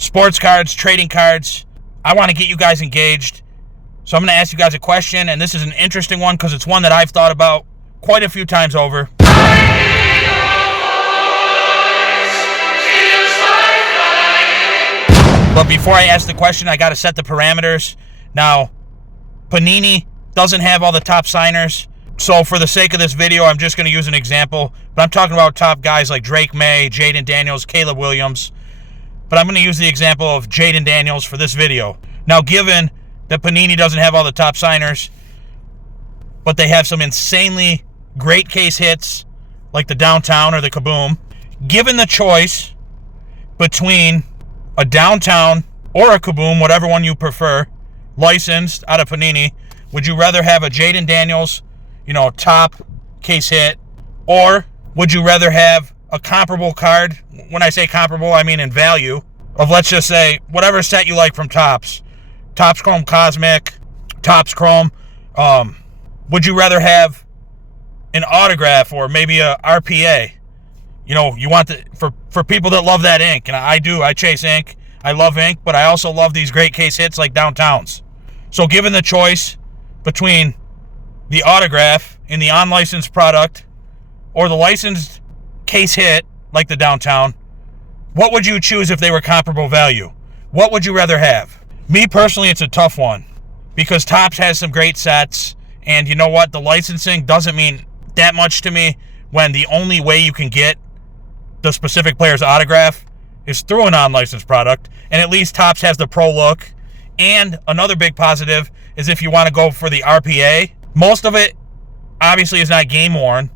sports cards, trading cards. I want to get you guys engaged. So I'm going to ask you guys a question, and this is an interesting one because it's one that I've thought about quite a few times over. But before I ask the question, I got to set the parameters. Now, Panini doesn't have all the top signers. So for the sake of this video, I'm just going to use an example. But I'm talking about top guys like Drake May, Jaden Daniels, Caleb Williams. But I'm going to use the example of Jaden Daniels for this video. Now, given that Panini doesn't have all the top signers, but they have some insanely great case hits like the Downtown or the Kaboom, given the choice between a Downtown or a Kaboom, whatever one you prefer, licensed out of Panini, would you rather have a Jaden Daniels, top case hit, or would you rather have a comparable card? When I say comparable, I mean in value of, let's just say, whatever set you like from Topps Chrome Cosmic, Topps Chrome. Would you rather have an autograph or maybe a RPA? You want for people that love that ink, and I do. I chase ink. I love ink, but I also love these great case hits like Downtowns. So given the choice between the autograph in the unlicensed product or the licensed case hit like the Downtown, what would you choose if they were comparable value? What would you rather have? Me personally, it's a tough one because Topps has some great sets, and you know what? The licensing doesn't mean that much to me when the only way you can get the specific player's autograph is through an unlicensed product, and at least Topps has the pro look. And another big positive is if you want to go for the RPA, most of it obviously is not game worn,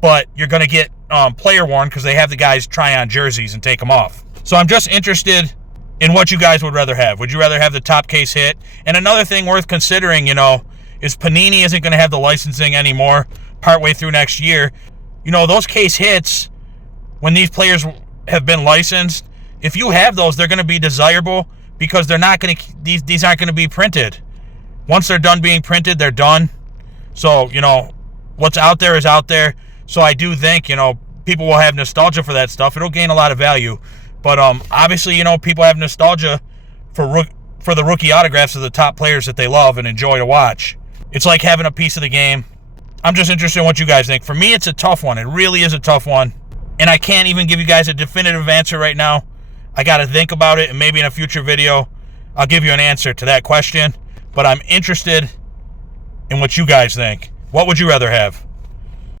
but you're going to get player worn because they have the guys try on jerseys and take them off. So I'm just interested in what you guys would rather have. Would you rather have the top case hit? And another thing worth considering, is Panini isn't going to have the licensing anymore partway through next year. Those case hits, when these players have been licensed, if you have those, they're going to be desirable because they're not going to, these aren't going to be printed. Once they're done being printed, they're done. So, what's out there is out there. So I do think, people will have nostalgia for that stuff. It'll gain a lot of value. But obviously, people have nostalgia for the rookie autographs of the top players that they love and enjoy to watch. It's like having a piece of the game. I'm just interested in what you guys think. For me, it's a tough one. It really is a tough one. And I can't even give you guys a definitive answer right now. I got to think about it, and maybe in a future video, I'll give you an answer to that question. But I'm interested in what you guys think. What would you rather have?